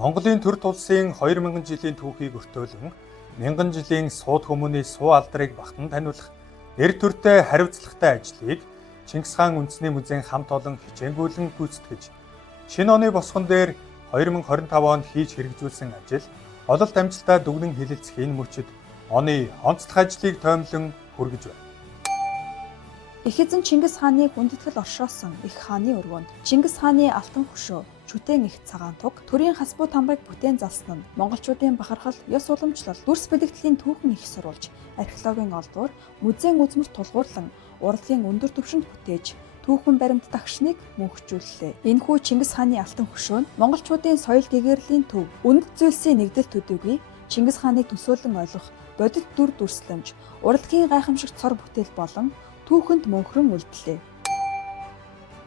Монголын төр тулсын 2000 жилийн түүхийг өртөөлөн 1000 жилийн сууд хүмүүний суу алдрыг багтан таниулах нэр төртэй хариуцлагатай ажлыг Чингис хаан үндэсний музейн хамт олон хичээнгүйлэн гүйцэтгэж шинэ оны босгон дээр 2025 онд хийж хэрэгжүүлсэн ажил ололт амжилтаа дүгнэн хэлэлцэх энэ мөчид оны онцлог ажлыг тоомлон хүргэж байна. Их эзэн Чингис хааны хүндэтгэл оршоосон их хааны өргөнд Чингис хааны алтан хөшөө, чүтэн их цагаан туг, төрийн хасбуу тамгыг бүтээн залсан нь монголчуудын бахархал, ёс уламжлал, дүрс бэлэгдлийн түүхэн их сурвалж, археологийн олдвор, музейн үзмэрт тулгуурлан, урлагийн өндөр түвшинд бүтээж түүхэн баримт дагшныг мөнхжүүллээ. Энэхүү Чингис хааны алтан хөшөө нь монголчуудын соёл гэгэрлийн төв, үнэт зүйлсийн нэгдэл төдийгүй Чингис хааныг төсөөлөн ойлгох бодит дүр дүрслэмж, урлагийн гайхамшигт цор бүтээл болон түүхэнд мөнхрөн үлдлээ.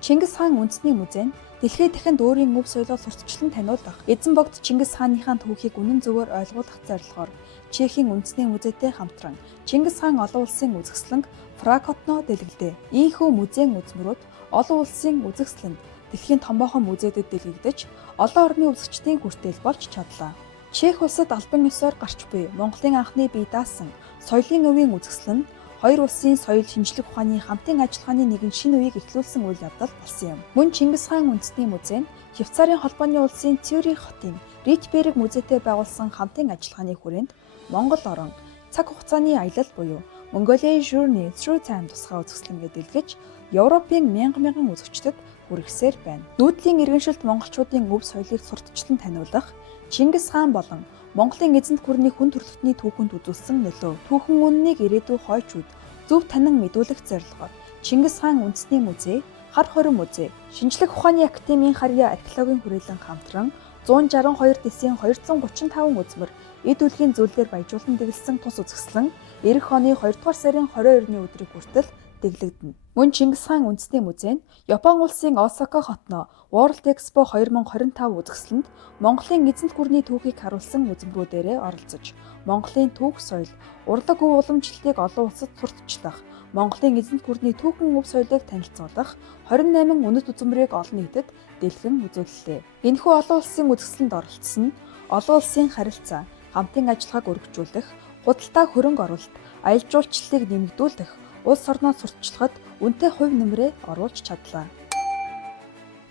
Чингис хаан үндэсний музей нь дэлхийд дахинд өөрийн өв соёлоо сурталчлан таниулах, эзэн богд Чингис хааныхаа түүхийг үнэн зөвөөр ойлгуулах зорилгоор Чехийн үндэсний музейтэй хамтран Чингис хаан олон улсын үзэсгэлэнг Фракотно дэлгэлдээ. Ийхүү музейн үзмөрүүд олон улсын үзэсгэлэнд дэлхийн томоохон музейдэд дэлгэгдэж олон орны үзэгчдийн хүртээл болж чадлаа. Чех улсад албан ёсоор гарч буй Монголын анхны бие даасан соёлын өвийн үзэсгэлэн хоёр улсын соёл шинжлэх ухааны хамтын ажиллагааны нэгэн шинэ үеийг эхлүүлсэн үйл явдал болсон юм. Мөн Чингис хаан үндэсний музей нь Швейцарын холбооны улсын Цюрих хотын Ритберг музейтэй байгуулсан хамтын ажиллагааны хүрээнд Монгол орон цаг хугацааны аялал буюу Mongolian Journey Through Time тусгай үзэсгэлэнгээ дэлгэж Европын мянган үзэгчдэд хүргэсээр байна. Нүүдлийн иргэншилт монголчуудын өв соёлыг сурталчлан таниулах, Чингис хаан болон Монголын эзэнт гүрний хүн төрөлхтний түүхэнд үзүүлсэн нөлөө, түүхэн үннийг ирээдүй хойчууд зөв танин мэдүүлэх зорилгоор Чингис хаан үндэсний музей, хар хорин музей, шинжлэх ухааны академийн харьяа археологийн хүрээлэн хамтран 162 дэсийн 235 үзмэр эд үлгийн зүйлээр баяжуулан дэглэсэн тус үзэсгэлэн эх оны 2 дугаар сарын 22-ны өдрийг хүртэл дэглэгдэнэ. Мөн Чингис хаан үндэсний музей нь Япон улсын Осака хотно World Expo 2025 үзэсгэлэнд Монголын эзэнт гүрний түүхийг харуулсан үзмрүүдээрээ оролцож, Монголын түүх соёл, урлаг өв уламжлалыг олон улсад сурталчлах, Монголын эзэнт гүрний түүхэн өв соёлыг танилцуулах 28 үнэт үзмрийг олон нийтэд дэлгэн үзүүллээ. Энэхүү олон улсын үзэсгэлэнд оролцсон нь олон улсын харилцаа, хамтын ажиллагааг өргөжүүлэх, худалдаа хөрөнгө оруулалт, аялал жуулчлалыг нэмэгдүүлэх, улс орноо сурталчлахад үнэтэй хувь нэмрээ оруулж чадлаа.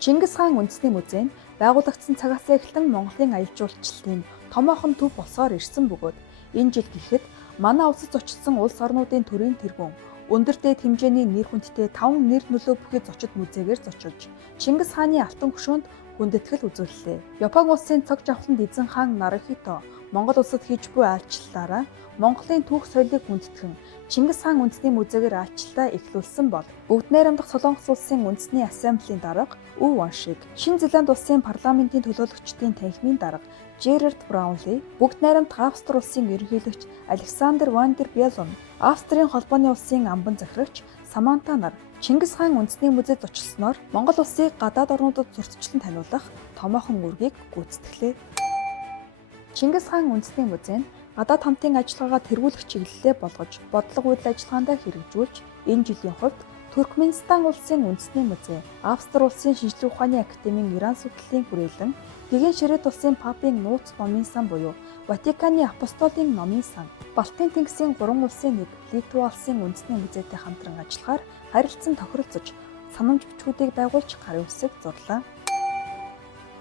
Чингис хаан үндэсний музей нь байгуулагдсан цагаас эхлэн Монголын аялал жуулчлалын томоохон төв болсоор ирсэн бөгөөд энэ жил гэхэд манай улсад зочилсон улс орнуудын төрийн тэргүүн өндөр дэд хэмжээний нэр хүндтэй 5 нэр нөлөө бүхий зочид музейгээр зочилж Чингис хааны алтан хөшөөнд хүндэтгэл үзүүллээ. Япон улсын цог жавхланд эзэн хаан Нарухито Монгол улсад хийж буй айлчлалаараа Монголын түүх соёлыг хүндэтгэн Чингис хаан үндэсний музейгээр айлчлалаа эхлүүлсэн бол Бүгд найрамдах Солонгос улсын үндэсний ассамблийн дарга Өв Ваншиг, Шинэ Зеланд улсын парламентын төлөөлөгчдийн танхимын дарга Жерард Браунли, Бүгд найрамдах Австри улсын ерөнхийлөгч Александр Ван дер Беллен, Австрийн холбооны улсын амбан захирагч Саманта нар Чингис хаан үндэсний музейд зочилсноор Монгол улсыг гадаад орнуудад зурцчлан таниулах томоохон үүргийг гүйцэтгэлээ. Чингис хаан үндэсний музей нь гадаад хамтын ажиллагаагаа тэргүүлэх чиглэлээ болгож, бодлого үйл ажиллагаандаа хэрэгжүүлж, энэ жилийн хувьд Туркменстан улсын үндэсний музей, Австри улсын шинжлэх ухааны академийн Иран судлалын хүрээлэн, Гэгэн Ширет улсын папын нууц номын сан буюу Ватиканы апостолын номын сан, Балтийн тэнгисийн 3 улсын нэг Литва улсын үндэсний музейтэй хамтран ажиллахаар харилцан тохиролцож, санамж бичгүүдийг байгуулж гарын үсэг зурлаа.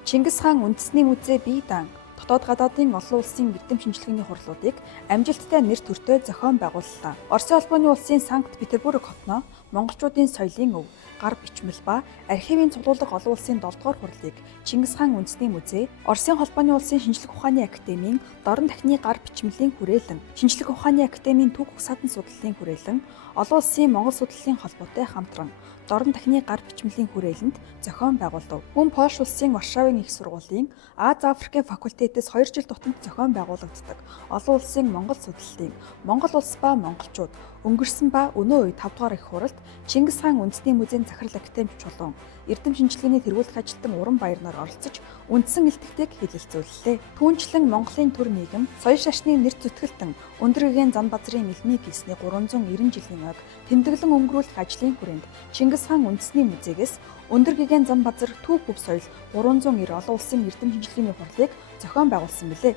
Чингис хаан үндэсний музей бие даан дотоод гадаадын олон улсын эрдэм шинжилгээний хурлуудыг амжилттай нэр төртөө зохион байгууллаа. Оросын холбооны улсын Санкт-Петербург хотно монголчуудын соёлын өв, гар бичмэл ба архивын цуглуулга олон улсын 7 дугаар хурлыг Чингис хаан үндэсний музей, Оросын холбооны улсын шинжлэх ухааны академийн дорн дахны гар бичмэлийн хүрээлэн, шинжлэх ухааны академийн түүх садан судлалын хүрээлэн, олон улсын Монгол судлалын холбоотой хамтран дорн дахны гар бичмэлийн хүрээлэнд зохион байгуулав. Мөн Польш улсын Варшавын их сургуулийн Аз-Африкийн факультетээс 2 жил тутамд зохион байгуулагддаг олон улсын Монгол судлалын Монгол улс ба монголчууд Өнгөрсөн ба өнөө үе 5 дугаар их хуралд Чингис хаан үндэсний музейн захирал академич чулуун эрдэм шинжилгээний тэргуулах ажилтан Уран Баярнаар оролцож үндсэн илтгэдэг хэлэлцүүллээ. Түүнчлэн Монголын төр нийгэм соёл шашны нэр зүтгэлтэн өндөр гэгээн зан базрын мэлний гэлсний 390 жилийн ог тэмдэглэн өнгөрүүлэх ажлын хүрээнд Чингис хаан үндэсний музейгээс өндөр гэгээн зан базар түүх хөв соёл 390 олон улсын эрдэм шинжилгээний хурлыг зохион байгуулсан билээ.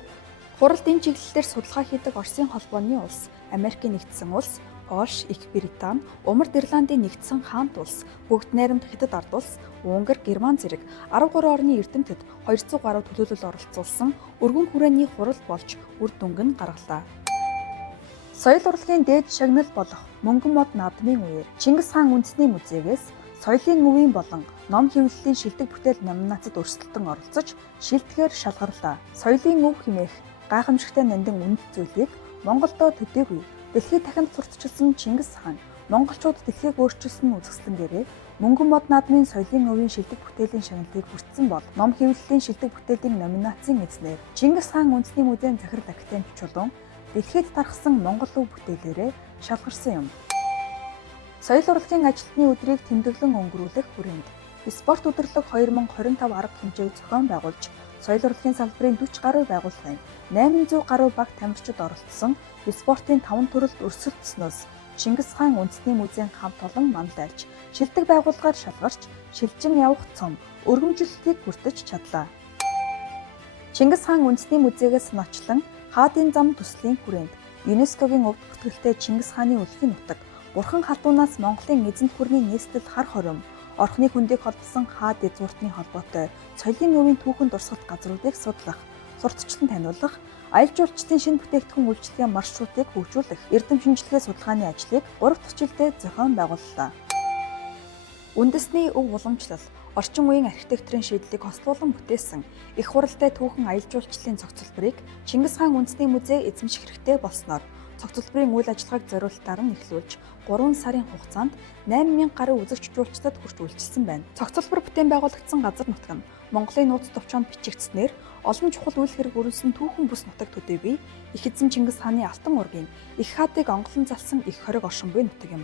Хуралд энэ чиглэлээр судалгаа хийдэг Оросын холбооны улс, Америкийн нэгдсэн улс, Польш, Их Британи, Умард Ирландын нэгдсэн хаант улс, Бүгд найрамд Хятад ард улс, Унгар, Герман зэрэг 13 орны эрдэмтэд 200 гаруй төлөөлөл оролцуулсан өргөн хүрээний хурал болж үр дүнг нь гаргалаа. Соёл урлагийн дээд шагнал болох Мөнгөн мод наадмын үеэр Чингис хаан үндэсний музейгээс соёлын өвийн болон ном хэвлэлийн шилдэг бүтээл номинацид өрсөлдөн оролцож шилдэгээр шалгарлаа. Соёлын өв хэмээх гайхамшигтай нандин үнэт зүйлийг Монголдо төдийгүй дэлхийд дахинд сурталчилсан Чингис хаан монголчууд дэлхийг өөрчилсөн үзэсгэлэнгээрээ Мөнгөн мод наадмын соёлын өвийн шилдэг бүтээлийн шагналыг хүртсэн бол ном хэвлэлийн шилдэг бүтээлийн номинацийн эзнээр Чингис хаан үндэсний музейн захирал академич чулуун дэлхийд тархсан монгол өв бүтээлээрээ шалгарсан юм. Соёл урлагийн ажилтны өдрийг тэмдэглэн өнгөрүүлэх хүрээнд спорт өдөрлөг 2025 арга хэмжээг зохион байгуулж соёл урлагийн салбарын 40 гаруй байгууллагын 800 гаруй баг тамирчид оролцсон спортын 5 төрөлд өрсөлдснөөс Чингис хаан үндэсний музейн хамт олон манлайлж шилдэг байгууллагаар шалгарч шилжин явах цом өргөмжлөлтийг бүрдэж чадлаа. Чингис хаан үндэсний музейгээс санаачлан хаадын зам төслийн хүрээнд ЮНЕСКОгийн өвд бүртгэлтэй Чингис хааны өлгийн нутаг Бурхан хатуунаас Монголын эзэнт гүрний нээстэл хар хором орхны хөндийг холбосон хаад эзүүртний холбоотой соёлын өвийн түүхэн дурсгалт газруудыг судлах, сурталчлан таниулах, аялал жуулчлалын шинэ бүтээгдэхүүн үйлчилгээ маршрутыг хөгжүүлэх эрдэм шинжилгээ судалгааны ажлыг 3 дахь жилдээ зохион байгууллаа. Үндэсний өв уламжлал, орчин үеийн архитектурын шийдлийг хослуулан бүтээсэн их хуралтай түүхэн аялал жуулчлалын цогцлборыг Чингис хаан үндэсний музей эзэмших хэрэгтэй болсноор цогцлборын үйл ажиллагааг зориулалтаар нь эхлүүлж 3 сарын хугацаанд 8000 гаруй үзэгч жуулчдад хүрч үйлчилсэн байна. Цогцлбор бүтээн байгуулагдсан газар нутаг нь Монголын нууц товчоонд бичигдснээр олон чухал үйл хэрэг өрүүлсэн түүхэн бүс нутаг төдийгүй их эзэн Чингис хааны алтан ургийн их хаадыг онголон залсан их хориг оршин буй нутаг юм.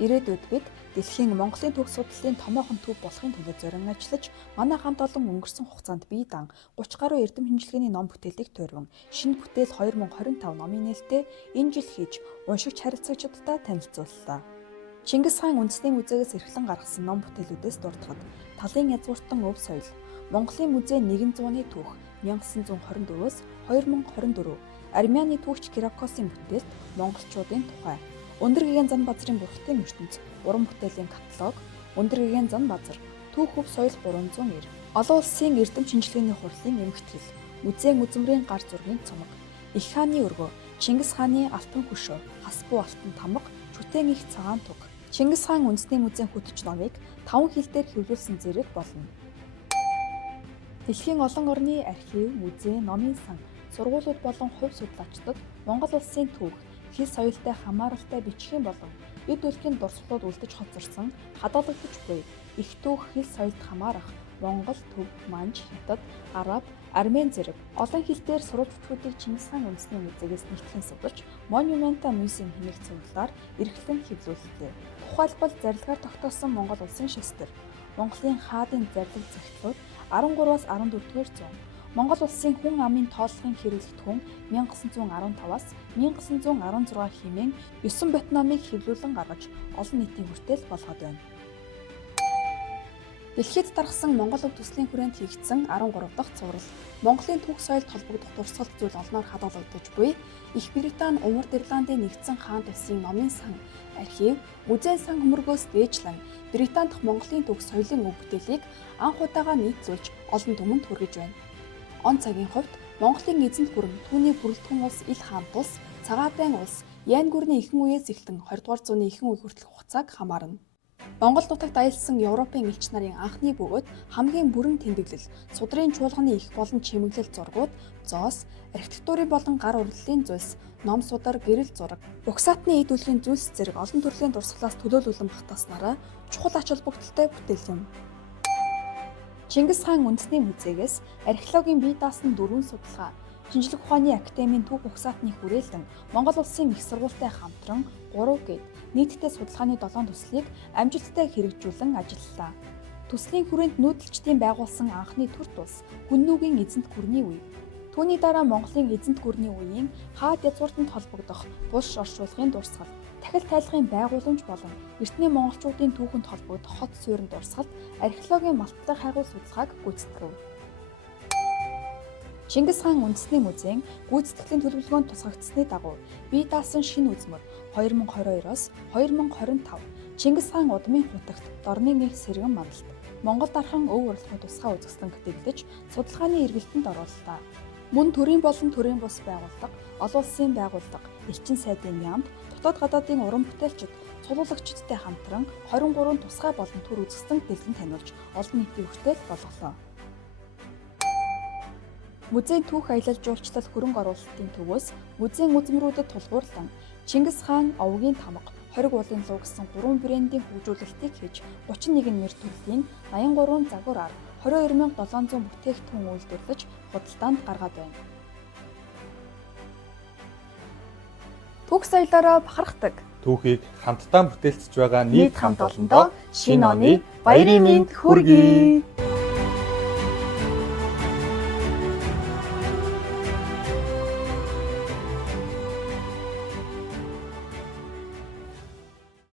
Ирээдүйд бид дэлхийн Монголын түүх судлалын томоохон төв болохын төлөө зорин ажиллаж, манай хамт олон өнгөрсөн хугацаанд бие дан 30 гаруй эрдэм шинжилгээний ном бүтээлийг туурван, шинэ бүтээл 2025 номын нээлттэй энэ жил хийж, уншигч харилцагчдад танилцууллаа. Чингис хаан үндэсний музейгээс эрхлэн гаргасан ном бүтээлүүдээс дурдхад талын язгууртан өв соёл, Монголын музей 100-ны түүх 1924-өөс 2024, Армяны түүхч Киракосийн бүтээлд монголчуудын тухай, өндөр гэгээн зан базрын бурхтын ертөнц уран бүтээлийн каталог, өндөр гэгээн зан базар, түүх хөв соёл 390, олон улсын эрдэм шинжилгээний хурлын эмхтгэл, музейн үзмрийн гар зургийн цомог, их хааны өргөө, Чингис хааны алтан хөшөө, хас буу алтан тамга, шүтэн их цагаан туг, Чингис хаан үндэсний музейн хөтөч номыг 5 хэл дээр хэвлүүлсэн зэрэг болно. Дэлхийн олон орны архив, музей, номын сан, сургуулиуд болон хувь судлаачдад Монгол улсын түүх, хэл соёлтой хамааралтай бичгийн болон эд өлгийн дурсгалууд үлдэж хоцорсон хадгалагдаж буй их түүх хэл соёлд хамаарах Монгол, Төв, Манж, Хятад, Араб, Армен зэрэг олон хэлээр сурвалж бичгүүдийг Чингис хаан үндэсний музейгээс нэгтгэн судалж, Monumenta Museum хэмээх цуглаар эрхлэн хэвлүүллээ. Тухайлбал зарилгаар тогтоосон Монгол улсын шестер, Монголын хаадын зарлиг захидлууд 13-аас 14-р зуун, Монгол улсын хүн амын тооллогын хэрэглэгдэхүүн 1915-аас 1916 хэмээн 9 бот номыг хэвлүүлэн гаргаж олон нийтийн хүртэл болгоод байна. Дэлхийд даргасан Монгол өв төслийн хүрээнд хийгдсэн 13 дахь цуврал, Монголын түүх соёлд холбогдох дурсгалт зүйл олноор хадгалагдаж буй Их Британи, Умард Ирландын нэгдсэн хаант улсын номын сан, архив, музейн сан хөмөргөөс дээжлэн Британи дахь Монголын түүх соёлын өв бүтээлийг анх удаага нийтлүүлж олон түмэнд хүргэж байна. Он цагийн хувьд Монголын эзэнт гүрэн, түүний бүрэлдэхүүн улс Ил хаант улс, Цагаатайн улс, Ян гүрний ихэнх үеэс эхлэн 20 дугаар зууны ихэнх үе хүртэлх хугацааг хамаарна. Монгол нутагт аялсан Европын элч нарын анхны бөгөөд хамгийн бүрэн тэмдэглэл, судрын чуулганы их болон чимэглэл зургууд, зоос, архитектурын болон гар урлалын зүйлс, ном судар, гэрэл зураг, угсаатны эд үлгийн зүйлс зэрэг олон төрлийн дурсгалаас төлөөлүүлэн багтааснараа чухал ач холбогдолтой бүтээл юм. Чингис хаан үндэсний музейгээс археологийн бие даасан 4 судалгаа, Шинжлэх ухааны академийн түүх угсаатны хүрээлэн Монгол улсын их сургуультай хамтран 3 гээд нийтдээ судалгааны 7 төслийг амжилттай хэрэгжүүлэн ажиллалаа. Төслийн хүрээнд нүүдэлчдийн байгуулсан анхны төр тус Хүннүүгийн эзэнт гүрний үе. Түүний дараа Монголын эзэнт гүрний үеийн хаад язгууртанд холбогдох булш оршуулгын дурсгал, тахил тайлгын байгууламж болон эртний монголчуудын түүхэнд холбогдох хот суурин дурсгалд археологийн малттай хайгуул судалгааг гүйцэтгэв. Чингис хаан үндэсний музейн гүйцэтгэлийн төлөвлөгөөнд тусгагдсны дагуу бие даасан шинэ үзмөр 2022-оос 2025 Чингис хаан удмын хутагт дорны нэх сэргэн мандалт Монгол дархан өв урлагийн тусгай үзэсгэлэн гэтэглэж судалгааны эргэлтэнд орууллаа. Мөн төрийн болон төрийн бус байгууллага, олон улсын байгууллага, элчин сайдын яамд, дотоод гадаадын уран бүтээлчид, цуглуулагчдтай хамтран 23 тусгай болон төр үзэсгэлэн дэлгэн таниулж олон нийтийн хүртэл болголоо. Музейн түүх аялал жуулчлал хөрөнгө оруулалтын төвөөс музейн үзмрүүдэд тулгуурлан Чингис хаан овгийн тамга, хориг уулын луу гэсэн 3 брендийн хөгжүүлэлтийг хийж 31 нэр төрлийн 83 загвар ар 22700 бүтээгдэхүүн үйлдвэрлэж худалдаанд гаргаад байна. Түүх соёлоороо бахархдаг. Түүхийг хамтдаа бүтээлцэж байгаа нийт хамт олондоо шинэ оны баярын мэнд хүргэе.